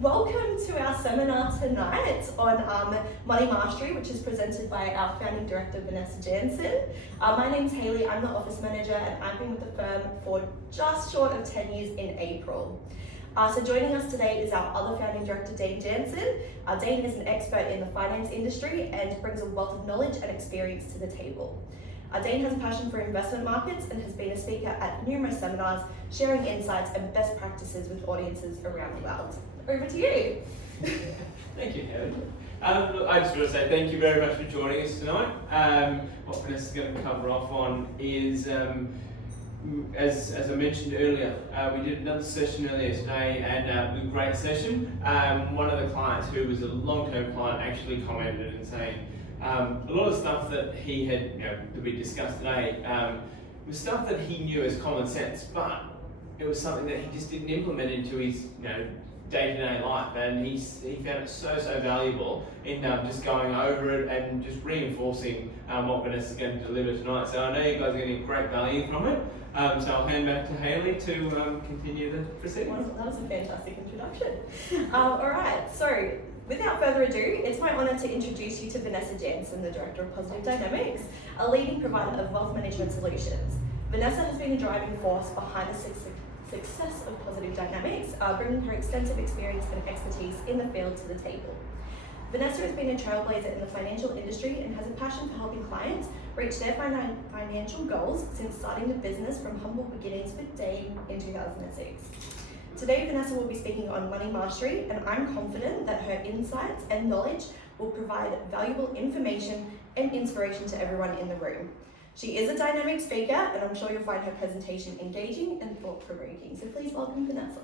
welcome to our seminar tonight on Money Mastery, which is presented by our founding director, Vanessa Jansen. My name's Hayley, I'm the office manager, and I've been with the firm for just short of 10 years in April. So joining us today is our other founding director, Jansen. Dane is an expert in the finance industry and brings a wealth of knowledge and experience to the table. Dane has a passion for investment markets and has been a speaker at numerous seminars, sharing insights and best practices with audiences around the world. Over to you. Thank you, Hayley. I just want to say thank you very much for joining us tonight. What Vanessa is going to cover off on is, as I mentioned earlier, we did another session earlier today, and it was a great session. One of the clients, who was a long-term client, actually commented and saying, a lot of stuff that he had, that we discussed today, was stuff that he knew as common sense, but it was something that he just didn't implement into his, day-to-day life, and he found it so valuable in just going over it and just reinforcing what Vanessa is going to deliver tonight. So I know you guys are getting great value from it. So I'll hand back to Hayley to continue the proceedings. That was a fantastic introduction. All right, so without further ado, it's my honour to introduce you to Vanessa Jansen, the Director of Positive Dynamics, a leading provider of wealth management solutions. Vanessa has been a driving force behind the success of Positive Dynamics, bringing her extensive experience and expertise in the field to the table. Vanessa has been a trailblazer in the financial industry and has a passion for helping clients reach their financial goals since starting the business from humble beginnings with Dane in 2006. Today, Vanessa will be speaking on money mastery, and I'm confident that her insights and knowledge will provide valuable information and inspiration to everyone in the room. She is a dynamic speaker, and I'm sure you'll find her presentation engaging and thought-provoking. So please welcome Vanessa.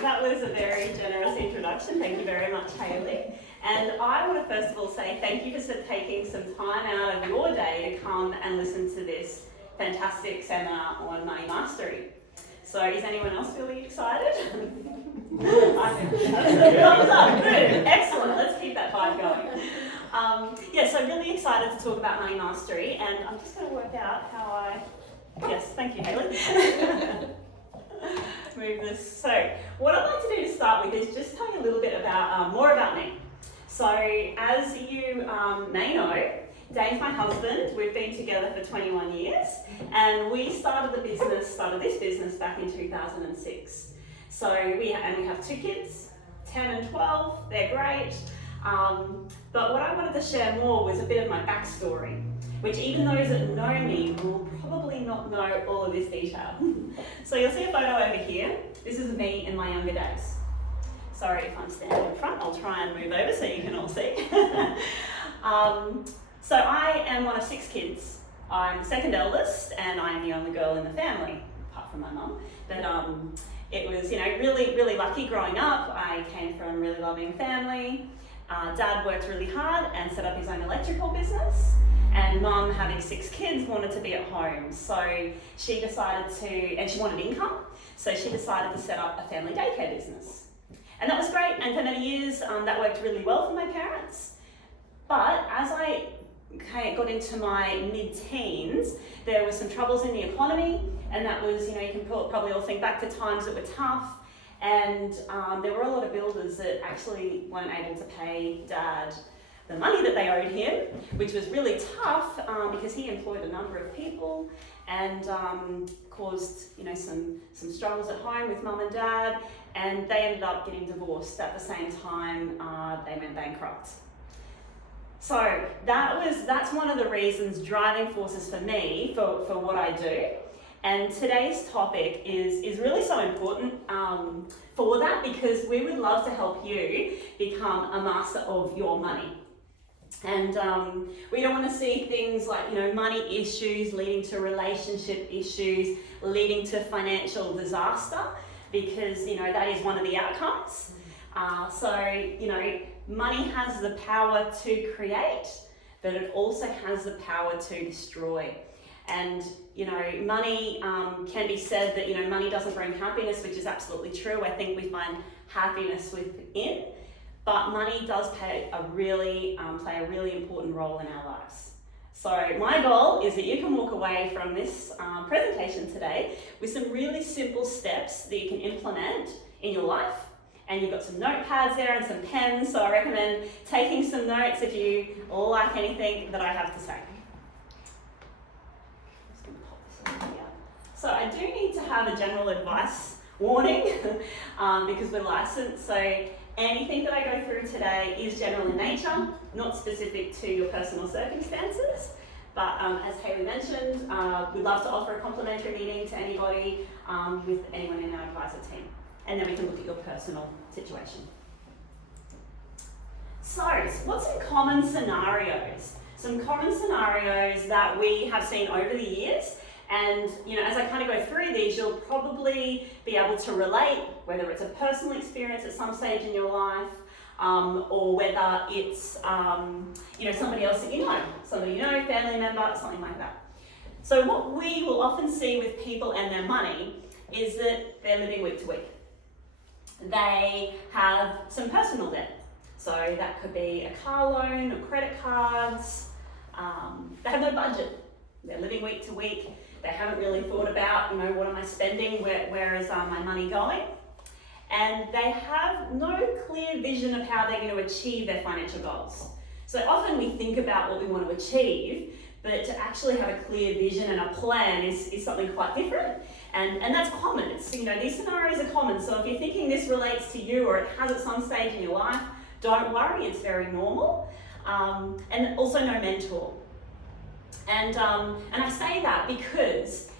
That was a very generous introduction. Thank you very much, Hayley. And I want to first of all say thank you for taking some time out of your day to come and listen to this fantastic seminar on money mastery. So is anyone else really excited? Thumbs up, good, excellent. Let's keep that vibe going. So really excited to talk about money mastery, and I'm just going to work out how yes, thank you, Hayley. Move this. So what I'd like to do to start with is just tell you a little bit about more about me. So as you may know, Dane's my husband. We've been together for 21 years, and we started this business back in 2006. So we have two kids, 10 and 12. They're great. But what I wanted to share more was a bit of my backstory, which even those that know me will probably not know all of this detail. So you'll see a photo over here. This is me in my younger days. Sorry if I'm standing in front, I'll try and move over so you can all see. So I am one of 6 kids. I'm the second eldest, and I'm the only girl in the family, apart from my mum. But it was, really lucky growing up. I came from a really loving family. Dad worked really hard and set up his own electrical business, and Mum, having 6 kids, wanted to be at home. So she decided and she wanted income, so she decided to set up a family daycare business. And that was great, and for many years that worked really well for my parents. But as I got into my mid-teens, there were some troubles in the economy, and that was, you can probably all think back to times that were tough. And there were a lot of builders that actually weren't able to pay Dad the money that they owed him, which was really tough because he employed a number of people and caused some struggles at home with Mum and Dad, and they ended up getting divorced at the same time they went bankrupt. So that's one of the reasons, driving forces for me for what I do. And today's topic is really so important for that, because we would love to help you become a master of your money. And we don't want to see things like, money issues leading to relationship issues, leading to financial disaster, because, that is one of the outcomes. Money has the power to create, but it also has the power to destroy. And, money can be said that, money doesn't bring happiness, which is absolutely true. I think we find happiness within, but money does play a really important role in our lives. So my goal is that you can walk away from this presentation today with some really simple steps that you can implement in your life. And you've got some notepads there and some pens, so I recommend taking some notes if you like anything that I have to say. I'm just going to pop this in here. So I do need to have a general advice warning because we're licensed, so anything that I go through today is general in nature, not specific to your personal circumstances. But as Hayley mentioned, we'd love to offer a complimentary meeting to anybody with anyone in our advisor team. And then we can look at your personal situation. So, what's some common scenarios? Some common scenarios that we have seen over the years. And as I kind of go through these, you'll probably be able to relate, whether it's a personal experience at some stage in your life, or whether it's somebody else that somebody family member, something like that. So what we will often see with people and their money is that they're living week to week. They have some personal debt. So that could be a car loan or credit cards. They have no budget. They're living week to week. They haven't really thought about, what am I spending? Where is my money going? And they have no clear vision of how they're going to achieve their financial goals. So often we think about what we want to achieve, but to actually have a clear vision and a plan is something quite different. And that's common. It's, these scenarios are common. So if you're thinking this relates to you or it has at some stage in your life, don't worry, it's very normal. And also no mentor. And I say that because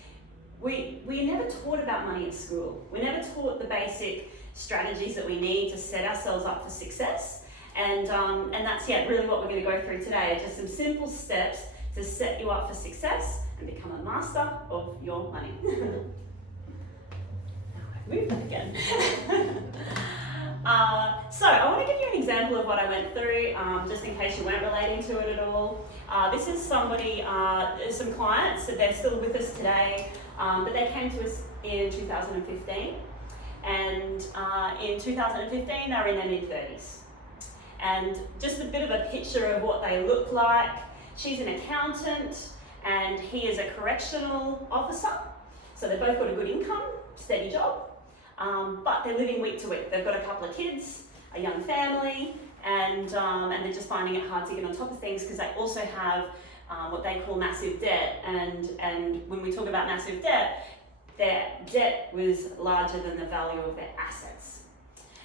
we're never taught about money at school. We're never taught the basic strategies that we need to set ourselves up for success. And that's really what we're going to go through today, just some simple steps to set you up for success and become a master of your money. Move that again. So I want to give you an example of what I went through, just in case you weren't relating to it at all. This is somebody, some clients, they're still with us today, but they came to us in 2015. And in 2015, they were in their mid-30s. And just a bit of a picture of what they look like. She's an accountant and he is a correctional officer. So they've both got a good income, steady job, but they're living week to week. They've got a couple of kids, a young family, and they're just finding it hard to get on top of things because they also have what they call massive debt. And when we talk about massive debt, their debt was larger than the value of their assets.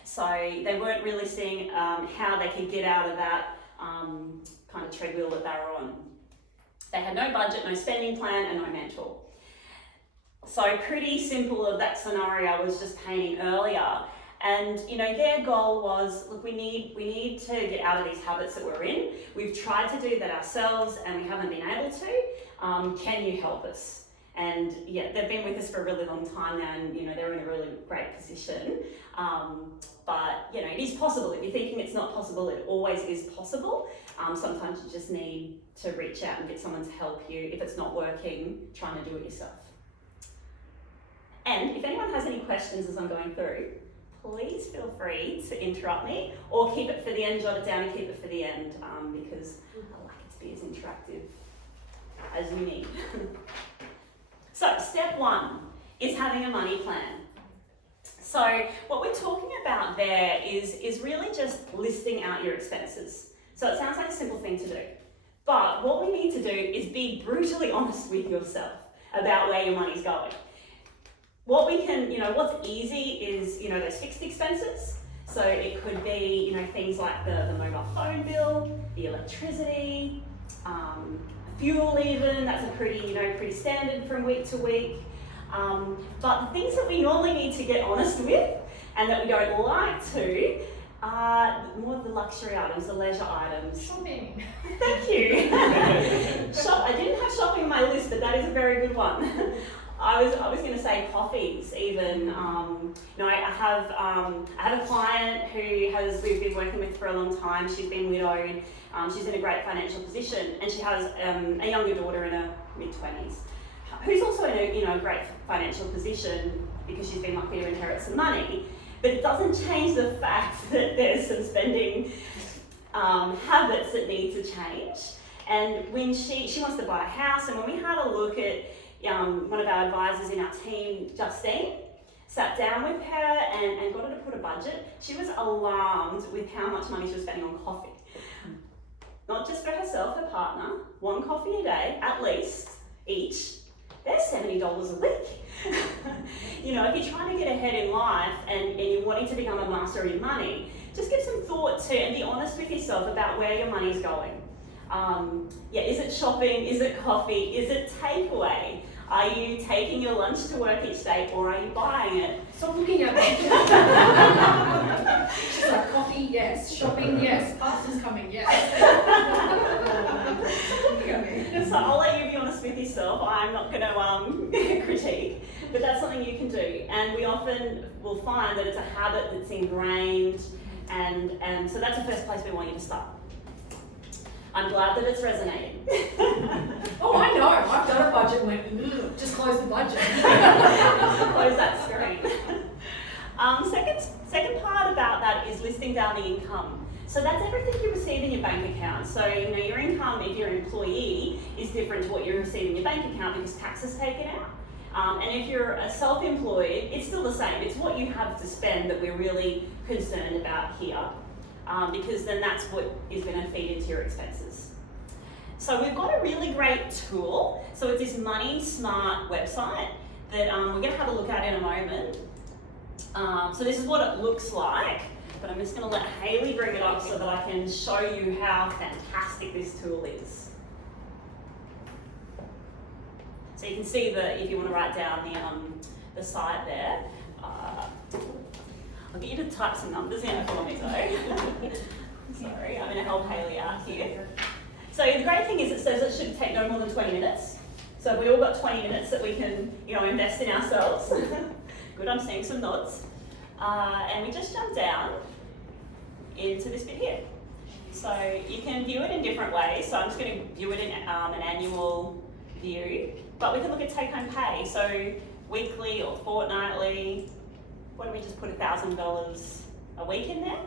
So they weren't really seeing how they could get out of that kind of treadmill that they were on. They had no budget, no spending plan, and no mentor. So pretty simple of that scenario I was just painting earlier. And their goal was, look, we need to get out of these habits that we're in. We've tried to do that ourselves and we haven't been able to. Can you help us? And they've been with us for a really long time now, and they're in a really great position. But it is possible. If you're thinking it's not possible, it always is possible. Sometimes you just need to reach out and get someone to help you. If it's not working, trying to do it yourself. And if anyone has any questions as I'm going through, please feel free to interrupt me or keep it for the end, jot it down and keep it for the end, because I like it to be as interactive as you need. So step one is having a money plan. So what we're talking about there is really just listing out your expenses. So it sounds like a simple thing to do, but what we need to do is be brutally honest with yourself about where your money's going. What we can, what's easy is, those fixed expenses. So it could be, things like the mobile phone bill, the electricity, fuel even, that's a pretty standard from week to week. But the things that we normally need to get honest with and that we don't like to are more of the luxury items, the leisure items. Shopping. Thank you. I didn't have shopping on my list, but that is a very good one. I was going to say coffees even. I have a client who we've been working with for a long time. She's been widowed. She's in a great financial position, and she has a younger daughter in her mid-20s, who's also in a great financial position because she's been lucky to inherit some money. But it doesn't change the fact that there's some spending habits that need to change. And when she wants to buy a house, and when we had a look at one of our advisors in our team, Justine, sat down with her and got her to put a budget, she was alarmed with how much money she was spending on coffee. Not just for herself, her partner, one coffee a day, at least, each. They're $70 a week. You know, if you're trying to get ahead in life and you're wanting to become a master of your money, just give some thought to and be honest with yourself about where your money's going. Is it shopping? Is it coffee? Is it takeaway? Are you taking your lunch to work each day, or are you buying it? Stop looking at me. She's like, coffee, yes. Shopping, yes. Pasta's coming, yes. Stop looking at me. So I'll let you be honest with yourself. I'm not going to critique, but that's something you can do. And we often will find that it's a habit that's ingrained, and so that's the first place we want you to start. I'm glad that it's resonating. Oh, I know. I've done a budget and went, just close the budget. Close that screen. Second part about that is listing down the income. So that's everything you receive in your bank account. So, you know, your income, if you're an employee, is different to what you receive in your bank account because tax is taken out. And if you're a self-employed, it's still the same. It's what you have to spend that we're really concerned about here. Because then that's what is going to feed into your expenses. So we've got a really great tool. So it's this Money Smart website that we're going to have a look at in a moment. So this is what it looks like, but I'm just going to let Hayley bring it up so that I can show you how fantastic this tool is. So you can see that if you want to write down the site there. I'll get you to type some numbers in for me though. Sorry, I'm going to help Hayley out here. So the great thing is it says it should take no more than 20 minutes. So we all got 20 minutes that we can, you know, invest in ourselves. Good, I'm seeing some nods. And we just jump down into this bit here. So you can view it in different ways. So I'm just going to view it in an annual view, but we can look at take-home pay. So weekly or fortnightly. Why don't we just put $1,000 a week in there?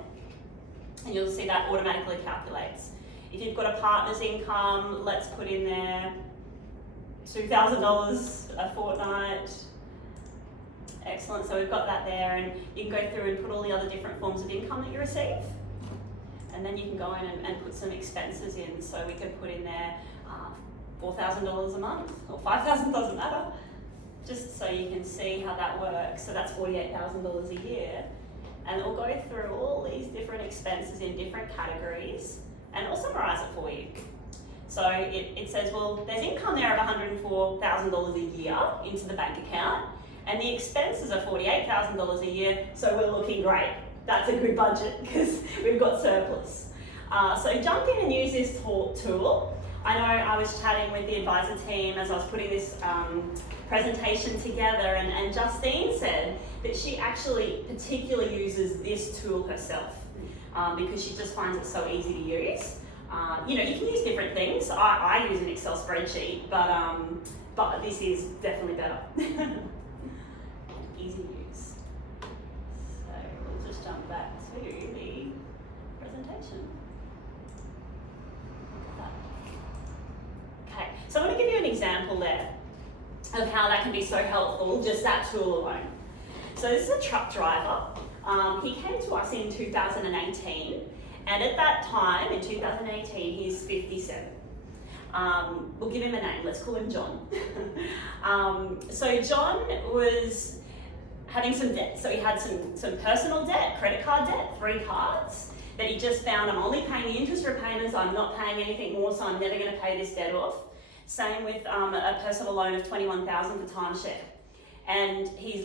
And you'll see that automatically calculates. If you've got a partner's income, let's put in there $2,000 a fortnight. Excellent, so we've got that there, and you can go through and put all the other different forms of income that you receive. And then you can go in and put some expenses in. So we could put in there $4,000 a month, or $5,000, doesn't matter. Just so you can see how that works. So that's $48,000 a year. And we'll go through all these different expenses in different categories, and I'll summarise it for you. So it says, well, there's income there of $104,000 a year into the bank account, and the expenses are $48,000 a year, so we're looking great. That's a good budget because we've got surplus. So jump in and use this tool. I know I was chatting with the advisor team as I was putting this presentation together, and Justine said that she actually particularly uses this tool herself because she just finds it so easy to use. You know, you can use different things. I use an Excel spreadsheet, but this is definitely better. Easy to use. So we'll just jump back to the presentation. Okay, so I'm going to give you an example there of how that can be so helpful, just that tool alone. So this is a truck driver. He came to us in 2018, and at that time, in 2018, he's 57. We'll give him a name, let's call him John. So John was having some debt. So he had some personal debt, credit card debt, 3 cards, that he just found, I'm only paying the interest repayments, I'm not paying anything more, so I'm never going to pay this debt off. Same with a personal loan of $21,000 for timeshare. And he's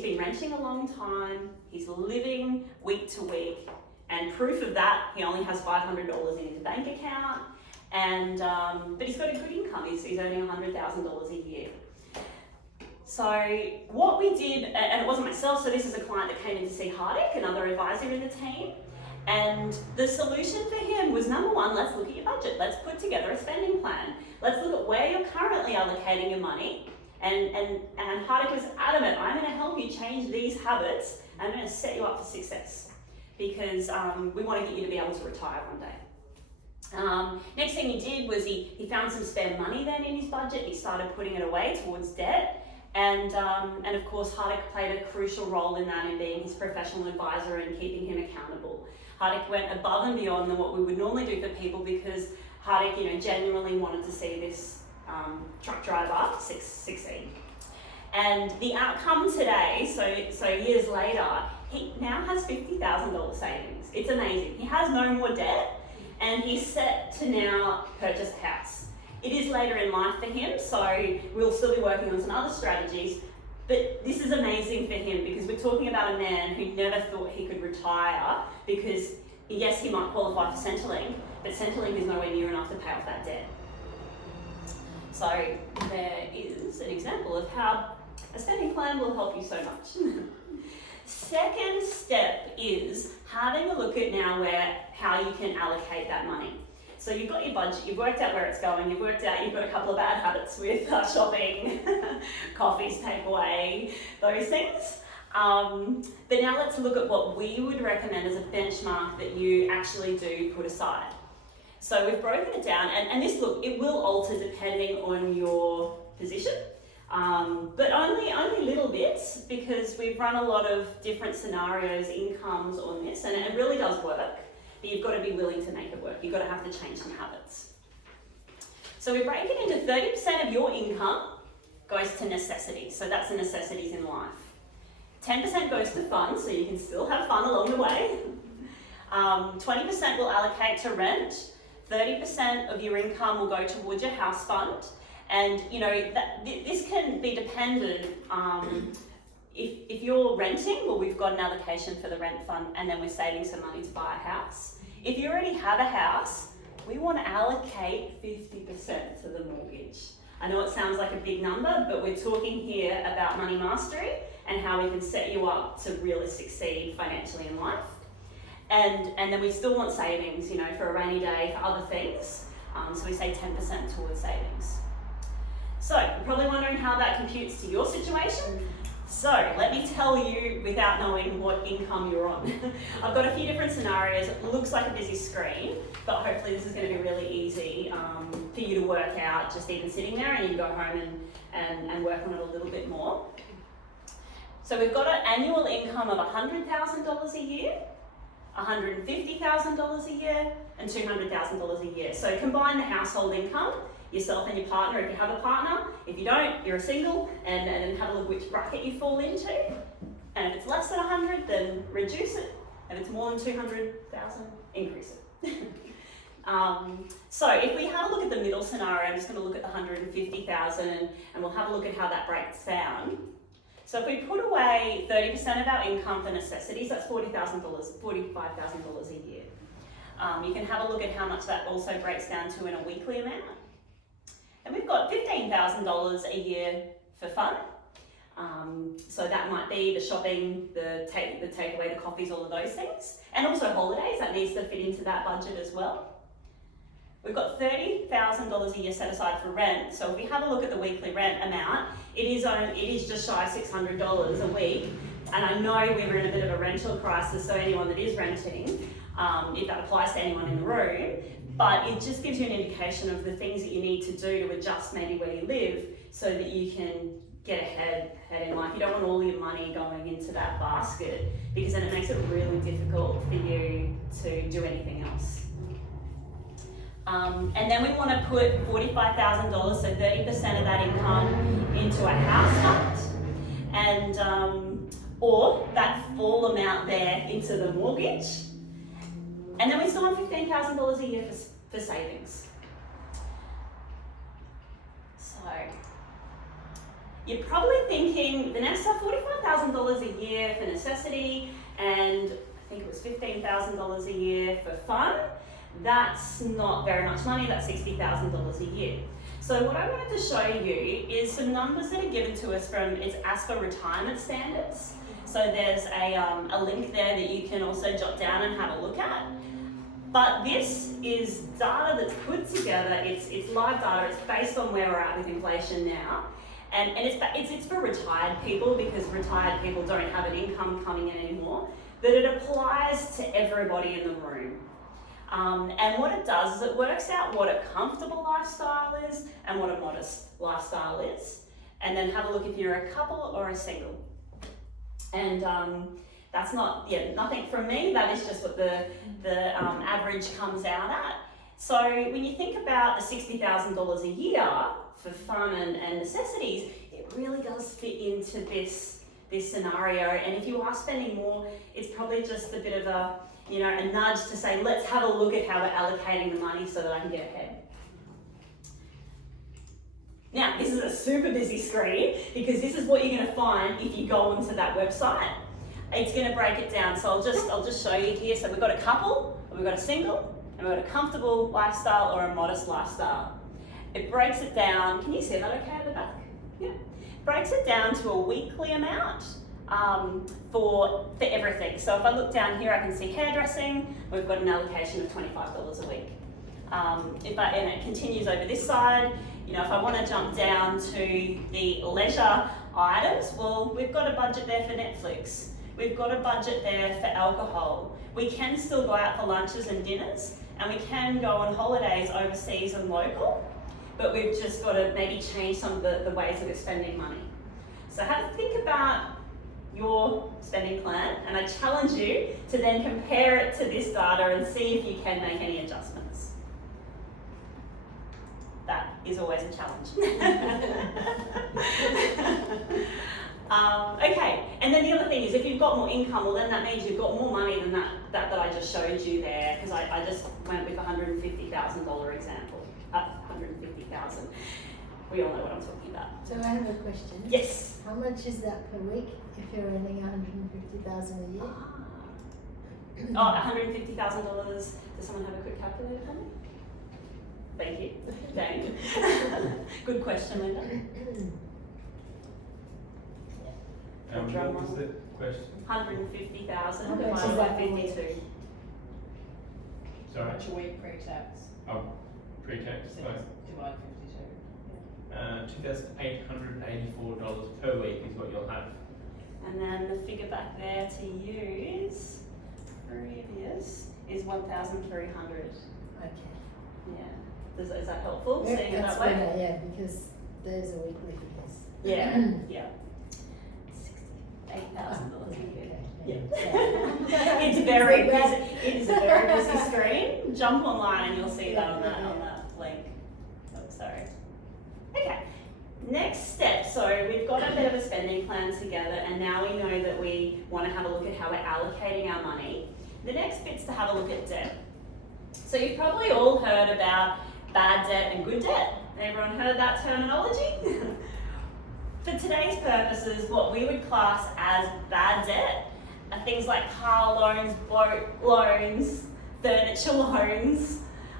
been renting a long time, he's living week to week, and proof of that, he only has $500 in his bank account, and but he's got a good income, he's earning $100,000 a year. So what we did, and it wasn't myself, so this is a client that came in to see Hardik, another advisor in the team, and the solution for him was, number one, let's look at your budget, let's put together a spending plan, let's look at where you're currently allocating your money, and Hardik was adamant, I'm going to help you change these habits, I'm going to set you up for success, because we want to get you to be able to retire one day. Next thing he did was he found some spare money then in his budget. He started putting it away towards debt. And of course, Hardik played a crucial role in that, in being his professional advisor and keeping him accountable. Hardik went above and beyond than what we would normally do for people, because Hardik, genuinely wanted to see this truck driver succeed. And the outcome today, so years later, he now has $50,000 savings. It's amazing. He has no more debt, and he's set to now purchase a house. It is later in life for him, so we'll still be working on some other strategies, but this is amazing for him, because we're talking about a man who never thought he could retire, because yes, he might qualify for Centrelink, but Centrelink is nowhere near enough to pay off that debt. So there is an example of how a spending plan will help you so much. Second step is having a look at now how you can allocate that money. So you've got your budget, you've worked out where it's going, you've worked out you've got a couple of bad habits with shopping, coffees, takeaway, those things. But now let's look at what we would recommend as a benchmark that you actually do put aside. So we've broken it down, and this, look, it will alter depending on your position, but only little bits, because we've run a lot of different scenarios, incomes on this, and it really does work. But you've got to be willing to make it work. You've got to have to change some habits. So we break it into 30% of your income goes to necessities. So that's the necessities in life. 10% goes to fun, so you can still have fun along the way. 20% will allocate to rent. 30% of your income will go towards your house fund. And this can be dependent. If you're renting, well, we've got an allocation for the rent fund, and then we're saving some money to buy a house. If you already have a house, we want to allocate 50% to the mortgage. I know it sounds like a big number, but we're talking here about money mastery and how we can set you up to really succeed financially in life. And then we still want savings, for a rainy day, for other things. So we say 10% towards savings. So you're probably wondering how that computes to your situation. So let me tell you without knowing what income you're on. I've got a few different scenarios. It looks like a busy screen, but hopefully this is going to be really easy for you to work out just even sitting there, and you can go home and work on it a little bit more. So we've got an annual income of $100,000 a year, $150,000 a year, and $200,000 a year. So combine the household income, yourself and your partner if you have a partner. If you don't, you're a single, and then have a look which bracket you fall into. And if it's less than 100, then reduce it. If it's more than 200,000, increase it. So if we have a look at the middle scenario, I'm just going to look at the 150,000, and we'll have a look at how that breaks down. So if we put away 30% of our income for necessities, that's $45,000 a year. You can have a look at how much that also breaks down to in a weekly amount. And we've got $15,000 a year for fun. So that might be the shopping, the takeaway, the coffees, all of those things. And also holidays, that needs to fit into that budget as well. We've got $30,000 a year set aside for rent. So if we have a look at the weekly rent amount, it is just shy of $600 a week. And I know we were in a bit of a rental crisis, so anyone that is renting, if that applies to anyone in the room, but it just gives you an indication of the things that you need to do to adjust maybe where you live so that you can get ahead in life. You don't want all your money going into that basket, because then it makes it really difficult for you to do anything else. And then we want to put $45,000, so 30% of that income, into a house fund, and or that full amount there into the mortgage. And then we still have $15,000 a year for savings. So you're probably thinking, Vanessa, $45,000 a year for necessity, and I think it was $15,000 a year for fun. That's not very much money, that's $60,000 a year. So what I wanted to show you is some numbers that are given to us from, it's ASPA retirement standards. So there's a link there that you can also jot down and have a look at. But this is data that's put together, it's live data, it's based on where we're at with inflation now. And it's for retired people, because retired people don't have an income coming in anymore, but it applies to everybody in the room. And what it does is it works out what a comfortable lifestyle is and what a modest lifestyle is, and then have a look if you're a couple or a single. And that's not, nothing from me, that is just what the average comes out at. So when you think about the $60,000 a year for fun and necessities, it really does fit into this scenario. And if you are spending more, it's probably just a bit of a nudge to say, let's have a look at how we're allocating the money so that I can get ahead. Now, this is a super busy screen because this is what you're going to find if you go onto that website. It's going to break it down. So I'll just show you here. So we've got a couple, we've got a single, and we've got a comfortable lifestyle or a modest lifestyle. It breaks it down. Can you see that okay at the back? Yeah. Breaks it down to a weekly amount for everything. So if I look down here, I can see hairdressing. We've got an allocation of $25 a week. And it continues over this side. If I want to jump down to the leisure items, well, we've got a budget there for Netflix. We've got a budget there for alcohol. We can still go out for lunches and dinners, and we can go on holidays overseas and local, but we've just got to maybe change some of the ways that we're spending money. So have a think about your spending plan, and I challenge you to then compare it to this data and see if you can make any adjustments. That is always a challenge. Okay, and then the other thing is if you've got more income, well then that means you've got more money than that I just showed you there, because I just went with a $150,000 example. 150,000. We all know what I'm talking about. So I have a question. Yes. How much is that per week if you're earning 150,000 a year? $150,000. Does someone have a quick calculator for me? Thank you. Dang. Good question, Linda. What was the question? 150,000 Okay, divided so by that 52. How Sorry. much a week pre-tax? Oh, pre-tax. Divide 52. $2,884 per week is what you'll have. And then the figure back there to use previous is 1,300. Okay. Yeah. Is that helpful? Yeah, Seeing it that's that way? better, yeah, because there's a weekly figures. Yeah. Yeah. $8,000 a year. Yeah. It's very busy. It is a very busy screen. Jump online and you'll see that on that link. Oh, sorry. Okay. Next step. So we've got a bit of a spending plan together, and now we know that we want to have a look at how we're allocating our money. The next bit's to have a look at debt. So you've probably all heard about bad debt and good debt. Everyone heard that terminology? For today's purposes, what we would class as bad debt are things like car loans, boat loans, furniture loans,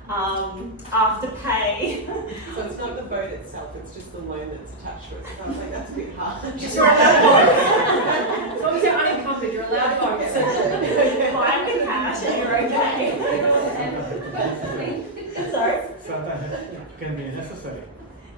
afterpay. So it's not the boat itself, it's just the loan that's attached to it. So I was like, that's a bit hard. Just you're allowed both. As long as you're unencumbered, you're allowed both. Buy with cash and you're okay. Sorry? Sometimes it can be necessary.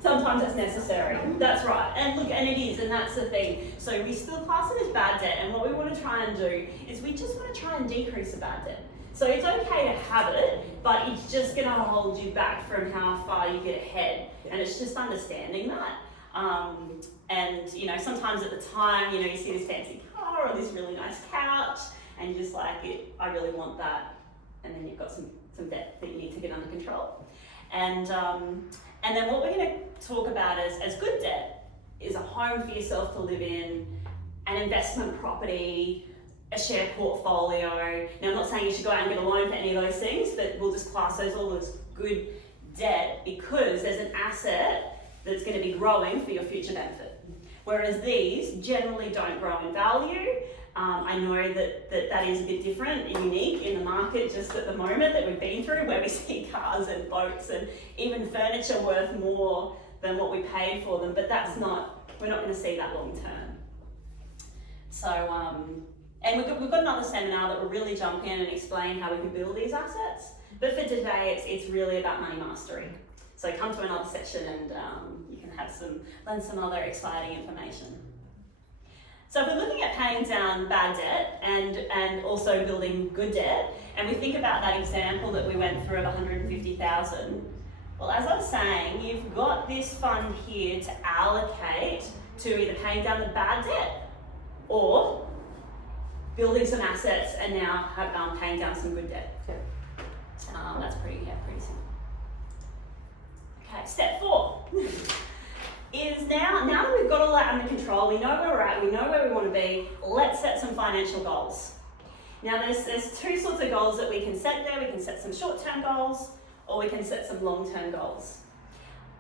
Sometimes it's necessary. That's right. And look, and it is, and that's the thing. So we still class it as bad debt, and what we want to try and do is we just want to try and decrease the bad debt. So it's okay to have it, but it's just going to hold you back from how far you get ahead. And it's just understanding that. And sometimes at the time, you see this fancy car or this really nice couch, and you're just like, I really want that. And then you've got some debt that you need to get under control. And then what we're going to talk about as good debt is a home for yourself to live in, an investment property, a share portfolio. Now, I'm not saying you should go out and get a loan for any of those things, but we'll just class those all as good debt because there's an asset that's going to be growing for your future benefit. Whereas these generally don't grow in value. I know that is a bit different and unique in the market just at the moment that we've been through, where we see cars and boats and even furniture worth more than what we paid for them, but we're not going to see that long term. So, and we've got another seminar that will really jump in and explain how we can build these assets, but for today it's really about money mastery. So come to another session and you can learn some other exciting information. So if we're looking at paying down bad debt, and also building good debt. And we think about that example that we went through of 150,000. Well, as I was saying, you've got this fund here to allocate to either paying down the bad debt or building some assets and now paying down some good debt. That's pretty simple. Okay, step 4 is now that we've got all that under control, we know where we're at, we know where we want to be, let's set some financial goals. Now there's 2 sorts of goals that we can set there. We can set some short-term goals or we can set some long-term goals.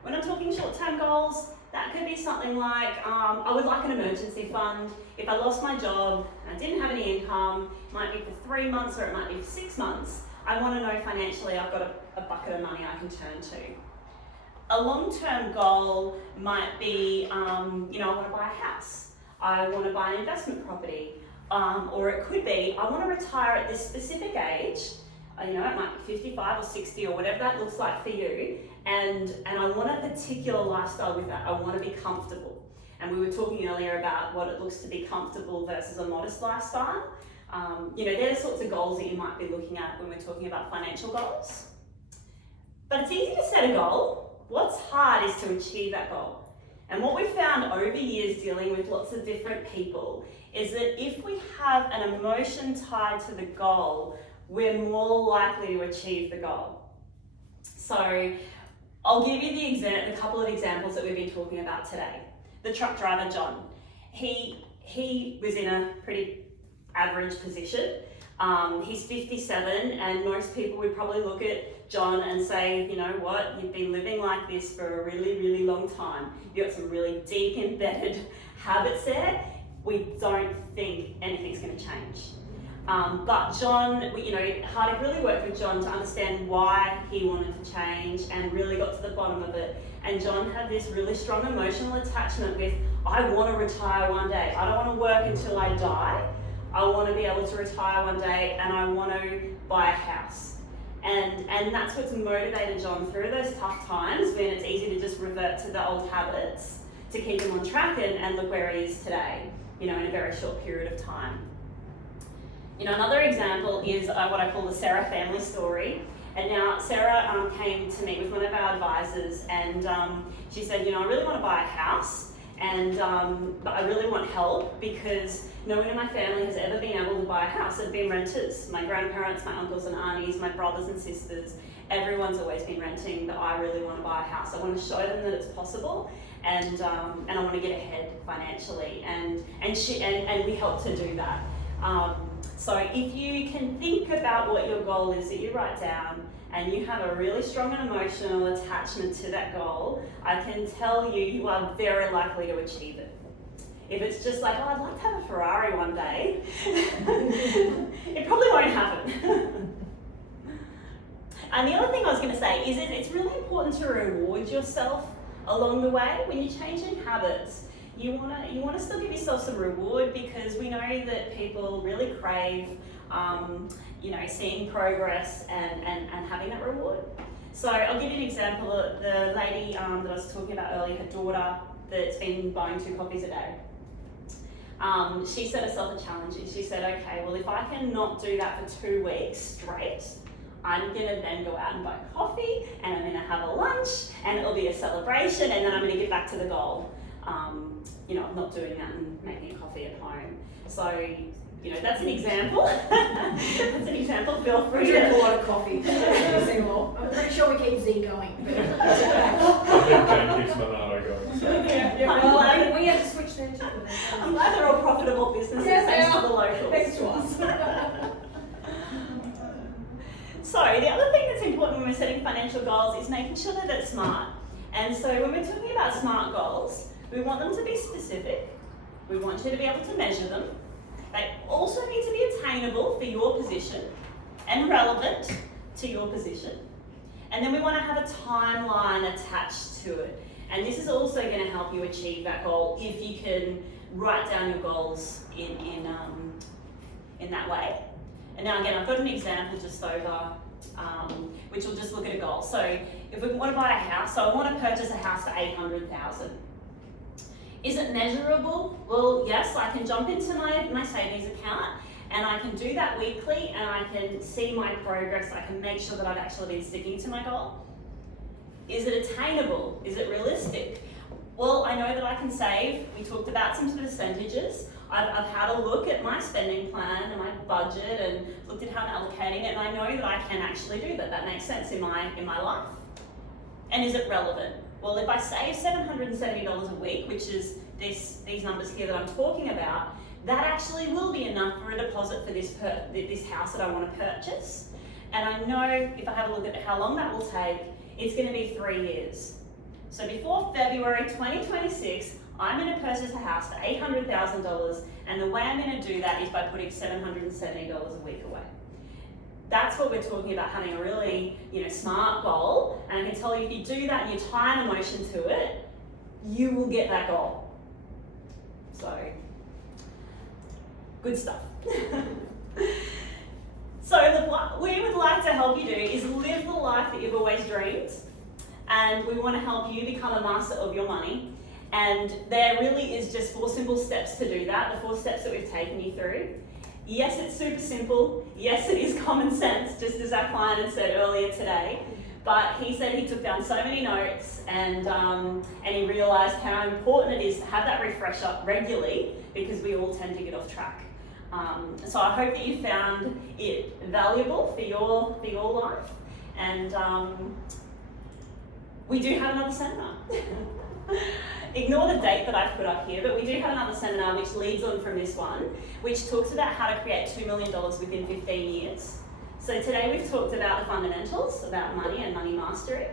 When I'm talking short-term goals, that could be something like, I would like an emergency fund. If I lost my job and I didn't have any income, it might be for 3 months or it might be for 6 months, I want to know financially I've got a bucket of money I can turn to. A long-term goal might be, I want to buy a house. I want to buy an investment property. Or it could be, I want to retire at this specific age. It might be 55 or 60 or whatever that looks like for you. And I want a particular lifestyle with that. I want to be comfortable. And we were talking earlier about what it looks to be comfortable versus a modest lifestyle. They're the sorts of goals that you might be looking at when we're talking about financial goals. But it's easy to set a goal. What's hard is to achieve that goal. And what we've found over years dealing with lots of different people is that if we have an emotion tied to the goal, we're more likely to achieve the goal. So I'll give you the couple of examples that we've been talking about today. The truck driver, John. He was in a pretty average position. He's 57 and most people would probably look at John and say, you know what, you've been living like this for a really, really long time. You've got some really deep embedded habits there. We don't think anything's going to change. But John, Hardy really worked with John to understand why he wanted to change and really got to the bottom of it. And John had this really strong emotional attachment with, I want to retire one day. I don't want to work until I die. I want to be able to retire one day and I want to buy a house. And that's what's motivated John through those tough times when it's easy to just revert to the old habits to keep him on track and look where he is today, in a very short period of time. Another example is what I call the Sarah family story. And now Sarah came to meet with one of our advisors and she said, I really want to buy a house but I really want help because no one in my family has ever been able to buy a house. They've been renters. My grandparents, my uncles and aunties, my brothers and sisters, everyone's always been renting, but I really want to buy a house. I want to show them that it's possible and I want to get ahead financially and we help to do that. So if you can think about what your goal is that you write down and you have a really strong and emotional attachment to that goal, I can tell you are very likely to achieve it. If it's just like, I'd like to have a Ferrari one day, it probably won't happen. And the other thing I was going to say is it's really important to reward yourself along the way. When you're changing habits, you want to still give yourself some reward because we know that people really crave seeing progress and having that reward. So I'll give you an example. The lady that I was talking about earlier, her daughter that's been buying 2 coffees a day. She set herself a challenge and she said, okay, well if I can not do that for 2 weeks straight, I'm gonna then go out and buy coffee and I'm gonna have a lunch and it'll be a celebration and then I'm gonna get back to the goal. Not doing that and making a coffee at home. So, that's an example. That's an example. Feel free to drink a lot of coffee. I'm pretty sure we keep Z going. I think Jane keeps Monado going. So. We have to switch there too. I'm glad they're all profitable businesses thanks to the locals. Thanks to us. So the other thing that's important when we're setting financial goals is making sure that they're smart. And so when we're talking about smart goals, we want them to be specific. We want you to be able to measure them. They also need to be attainable for your position and relevant to your position. And then we want to have a timeline attached to it. And this is also going to help you achieve that goal if you can write down your goals in that way. And now again, I've got an example just over, which will just look at a goal. So if we want to buy a house, so I want to purchase a house for $800,000. Is it measurable? Well, yes, I can jump into my savings account and And I can do that weekly, and I can see my progress. I can make sure that I've actually been sticking to my goal. Is it attainable? Is it realistic? Well, I know that I can save. We talked about some percentages. I've had a look at my spending plan and my budget and looked at how I'm allocating it, and I know that I can actually do that. That makes sense in my life. And is it relevant? Well, if I save $770 a week, which is these numbers here that I'm talking about, that actually will be enough for a deposit for this house that I want to purchase. And I know if I have a look at how long that will take, it's going to be 3 years. So before February 2026, I'm going to purchase a house for $800,000, and the way I'm going to do that is by putting $770 a week away. That's what we're talking about, having a really, smart goal. And I can tell you, if you do that and you tie an emotion to it, you will get that goal. So, good stuff. So what we would like to help you do is live the life that you've always dreamed, and we want to help you become a master of your money. And there really is just 4 simple steps to do that, the 4 steps that we've taken you through. Yes, it's super simple. Yes, it is common sense, just as our client had said earlier today. But he said he took down so many notes, and he realised how important it is to have that refresher regularly, because we all tend to get off track. So I hope that you found it valuable for your life. And we do have another seminar. Ignore the date that I've put up here, but we do have another seminar which leads on from this one, which talks about how to create $2 million within 15 years. So today we've talked about the fundamentals, about money and money mastery.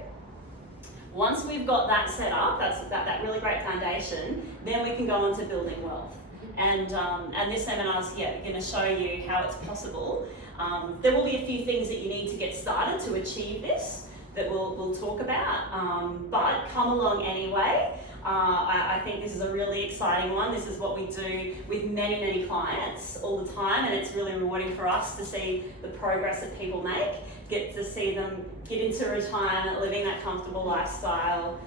Once we've got that set up, that really great foundation, then we can go on to building wealth. And this seminar is going to show you how it's possible. There will be a few things that you need to get started to achieve this that we'll talk about, but come along anyway. I think this is a really exciting one. This is what we do with many, many clients all the time, and it's really rewarding for us to see the progress that people make, get to see them get into retirement, living that comfortable lifestyle.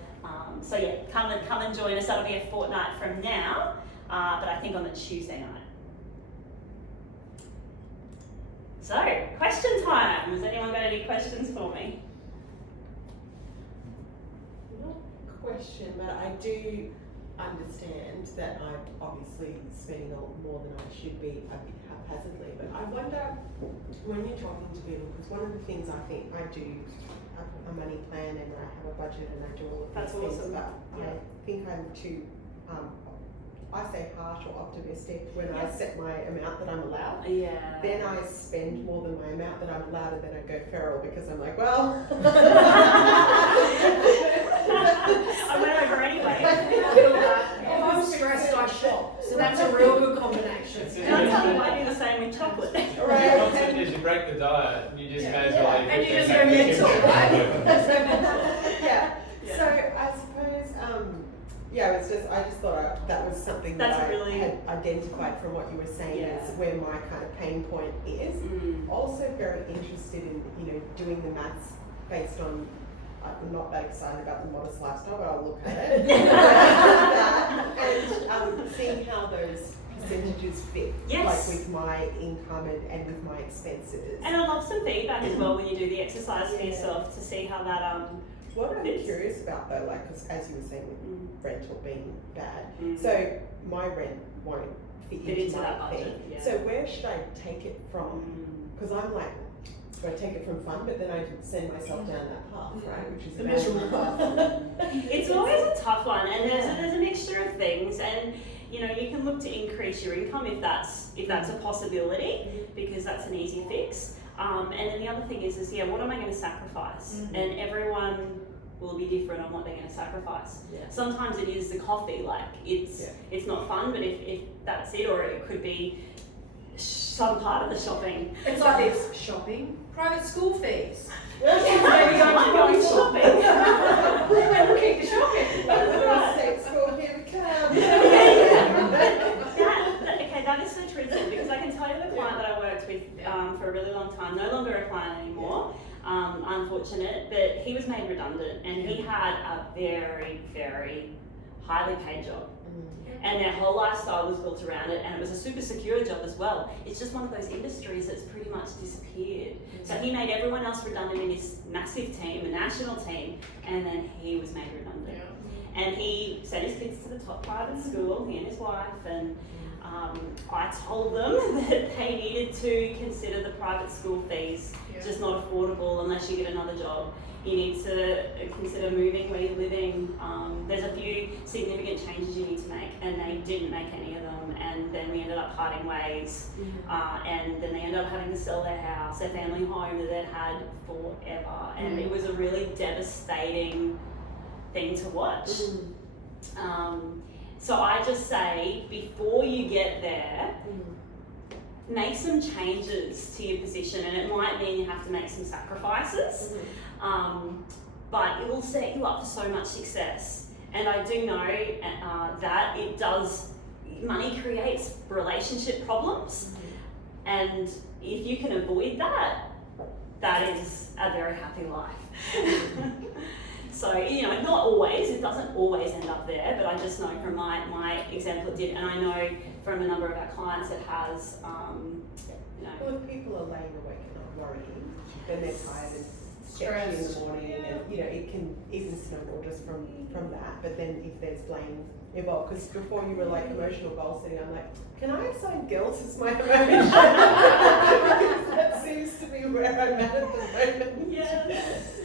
So yeah, come and join us. That'll be a fortnight from now, but I think on the Tuesday night. So, question time. Has anyone got any questions for me? Question, but I do understand that I'm obviously spending a lot more than I should be a bit haphazardly, but I wonder when you're talking to people, because one of the things I think I do a money plan and I have a budget and I do all of That's these awesome. things, but I think I'm too, I say harsh or optimistic when I set my amount that I'm allowed. Yeah. Then I spend more than my amount that I'm allowed, and then I go feral because I'm like, well. I went over anyway. If I'm stressed, I shop. So that's a real good combination. And I'll tell you, I do the same with chocolate. The Right. concept is you break the diet, you just may as well eat And you just 15 go mental, right? Yeah. Yeah. So I suppose, I just thought that was something That's that I really- had identified from what you were saying Yeah. is where my kind of pain point is. Mm. Also very interested in, doing the maths based on, I'm not that excited about the modest lifestyle, but I'll look at it. and seeing how those percentages fit, Yes. like with my income and with my expenses. And I love some feedback as well when you do the exercise for yourself to see how that What I'm fits. curious about though, like, 'cause as you were saying with Mm. rental being bad, Mm. so my rent won't fit Fit into into my that budget, thing. yeah. So where should I take it from? Mm. Because I'm like, do I take it from fun? But then I send myself down that path, right? Which is The a bad miserable path. It's always a tough one, and there's a mixture of things, and you can look to increase your income if that's a possibility, because that's an easy fix. And then the other thing is what am I going to sacrifice? Mm-hmm. And everyone will be different on what they're going to sacrifice. Yeah. Sometimes it is the coffee, like it's not fun, but if that's it, or it could be some part of the shopping. It's like this: shopping, private school fees. I'm going shopping. And we'll keep the shopping. State school, here we come. That is so truthful, because I can tell you the client that I worked with for a really long time, no longer a client anymore, unfortunate, but he was made redundant, and he had a very, very highly paid job. And their whole lifestyle was built around it, and it was a super secure job as well. It's just one of those industries that's pretty much disappeared. So he made everyone else redundant in his massive team, a national team, and then he was made redundant. And he sent his kids to the top private school, he and his wife, and I told them that they needed to consider the private school fees just not affordable unless you get another job. You need to consider moving where you're living. There's a few significant changes you need to make, and they didn't make any of them. And then we ended up parting ways. And then they ended up having to sell their house, their family home that they'd had forever. And it was a really devastating thing to watch. So I just say, before you get there, make some changes to your position, and it might mean you have to make some sacrifices. But it will set you up for so much success. And I do know that it does, money creates relationship problems. And if you can avoid that, that is a very happy life. So, you know, not always, it doesn't always end up there, but I just know from my example it did. And I know from a number of our clients it has, you know. Well, if people are laying awake and not worrying, then they're tired and sketchy in the morning, and you know, it can even snowball just from that. But then if there's blame involved, because before you were like emotional goal setting, I'm like, can I assign guilt as my emotion? Because that seems to be where I'm at the moment. Yes.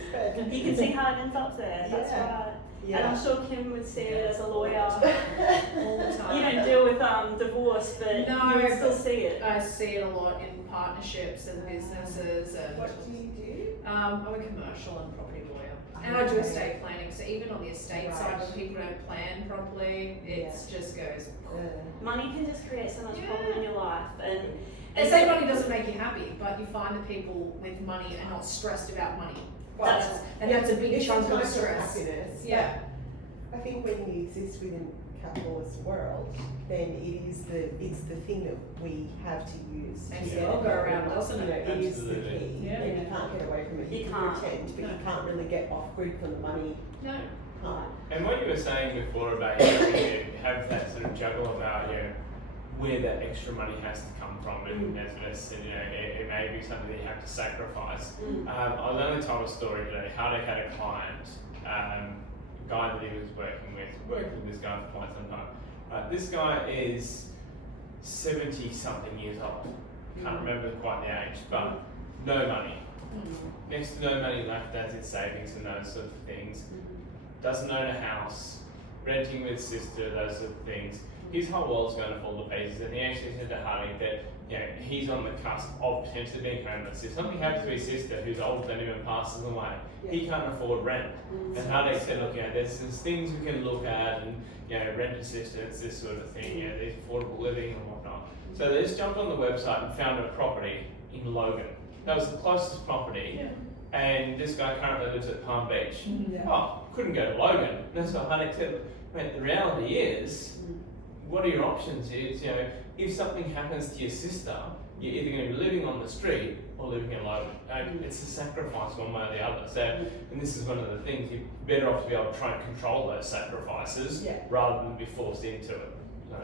You can see how it ends up there, that's right. And I'm sure Kim would see it as a lawyer. All the time. You don't deal with divorce, but No, you would still see it. I see it a lot in partnerships and businesses. And What do you do? I'm a commercial and property lawyer, and I do estate planning. So even on the estate side, when people don't plan properly, it just goes. Money can just create so much problem in your life, and They say money doesn't make you happy, but you find that people with money are not stressed about money. That's a big chunk of stress. Happiness. Yeah. I think when you exist within capitalist world, then it's the thing that we have to use. Makes to it all go around, doesn't it? It is the Absolutely. key, Yeah. and you can't get away from it. You can can't. pretend, but No. you can't really get off grid from the money No. part. And what you were saying before about you have that sort of juggle about where that extra money has to come from, and as Vanessa said, it may be something that you have to sacrifice. I was only told a story today. Hardik had a client, guy that he was working with this guy for quite some time. This guy is 70 something years old. Can't remember quite the age, but no money. Next to no money left as his savings and those sort of things. Doesn't own a house, renting with his sister, those sort of things. His whole world's going to fall to pieces, and he actually said to Hardik that he's on the cusp of potentially being homeless. If something happens to his sister, who's older than him and passes away, he can't afford rent. And Hardik said, look, there's things we can look at, and rent assistance, this sort of thing, there's affordable living and whatnot. So they just jumped on the website and found a property in Logan. That was the closest property, and this guy currently lives at Palm Beach. Oh, couldn't go to Logan. That's what Hardik said. Mate, the reality is, what are your options? It's, if something happens to your sister, you're either going to be living on the street or living in Logan. It's a sacrifice one way or the other. So, and this is one of the things, you're better off to be able to try and control those sacrifices rather than be forced into it. So.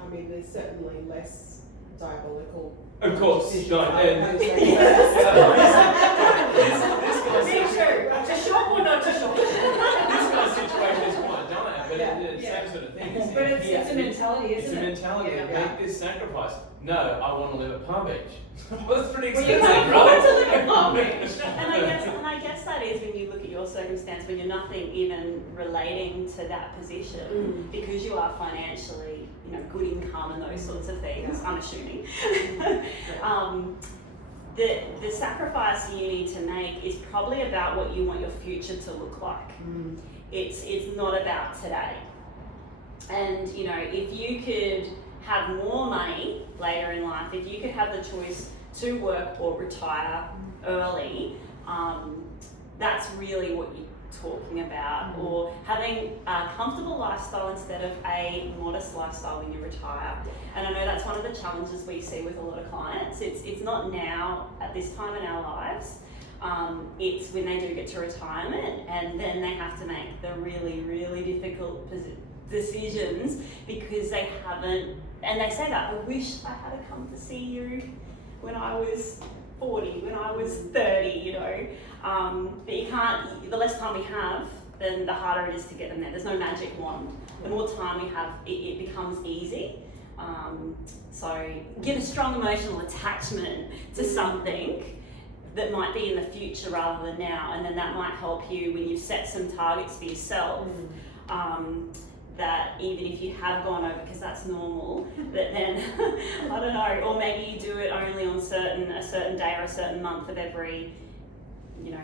I mean, there's certainly less diabolical. Of course. decisions No, I and- propose like that. Me too. To shop or not to shop? This guy's situation is quite dire, but it's the Yeah. same sort of thing. But it's a mentality, It's isn't a it? mentality of Yeah. make this sacrifice. No, I want to live at Palm Beach. Well, that's pretty Well, you expensive, can't afford right? to live at Palm Beach. And I guess that is when you look at your circumstance, when you're nothing even relating to that position, because you are financially, good income and those sorts of things, I'm assuming. The sacrifice you need to make is probably about what you want your future to look like. It's not about today. And if you could have more money later in life, if you could have the choice to work or retire early, that's really what you're talking about. Or having a comfortable lifestyle instead of a modest lifestyle when you retire. And I know that's one of the challenges we see with a lot of clients. It's not now at this time in our lives. It's when they do get to retirement, and then they have to make the really, really difficult decisions because they haven't, and they say that, I wish I had come to see you when I was 40, when I was 30, you know. But you can't, the less time we have, then the harder it is to get them there. There's no magic wand. The more time we have, it becomes easy. So give a strong emotional attachment to something that might be in the future rather than now, and then that might help you when you've set some targets for yourself. That even if you have gone over, because that's normal, that then I don't know, or maybe you do it only on a certain day or a certain month of every, you know,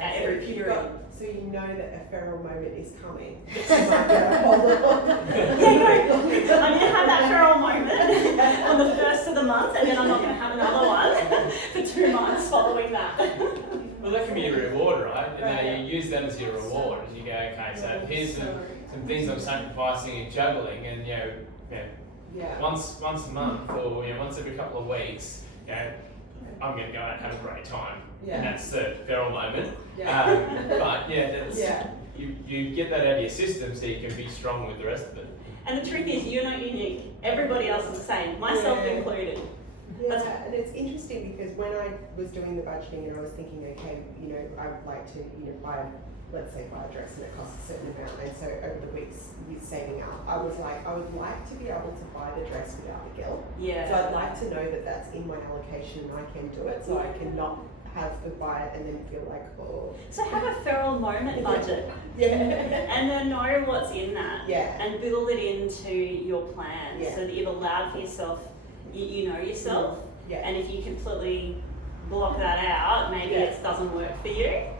at every period. So you know that a feral moment is coming. You might be able to hold on. I'm going to have that feral moment on the first of the month, and then I'm not going to have another one for 2 months following that. Well, that can be a reward, right? You use that as your reward. As you go, okay, so here's some things I'm sacrificing and juggling, and once a month or once every couple of weeks, I'm going to go out and have a great time. And that's the feral moment. But you get that out of your system so you can be strong with the rest of it. And the truth is, you're not unique. Everybody else is the same, myself included. Yeah, and it's interesting because when I was doing the budgeting and I was thinking, okay, I would like to, buy a dress and it costs a certain amount, and so over the weeks with saving up, I was like, I would like to be able to buy the dress without the guilt. Yeah. So I'd like to know that that's in my allocation and I can do it, so I can not have to buy it and then feel like, oh. So have a feral moment budget. And then know what's in that. And build it into your plan so that you've allowed for yourself, you know yourself. And if you completely block that out, maybe it doesn't work for you.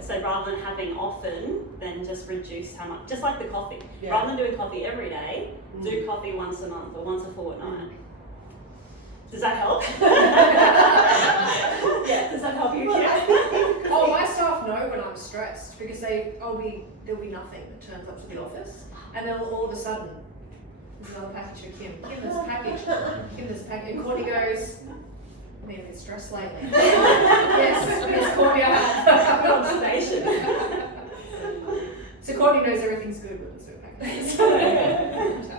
So rather than having often, then just reduce how much, just like the coffee. Rather than doing coffee every day, do coffee once a month or once a fortnight. Does that help? Does that help you? Oh, my staff know when I'm stressed because there'll be nothing that turns up to the office, and then all of a sudden, there's another package for Kim. Kim, there's a package. Kim, there's a package. And Courtney goes, I'm being a bit stressed lately. yes, Courtney, I'm on station. So Courtney knows everything's good when it's a package.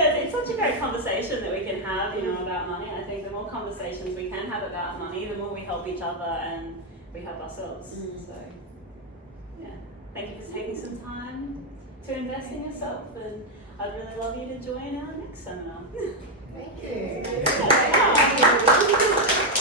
It's such a great conversation that we can have, about money. I think the more conversations we can have about money, the more we help each other and we help ourselves. So, thank you for taking some time to invest in yourself, and I'd really love you to join our next seminar. Thank you. Yeah.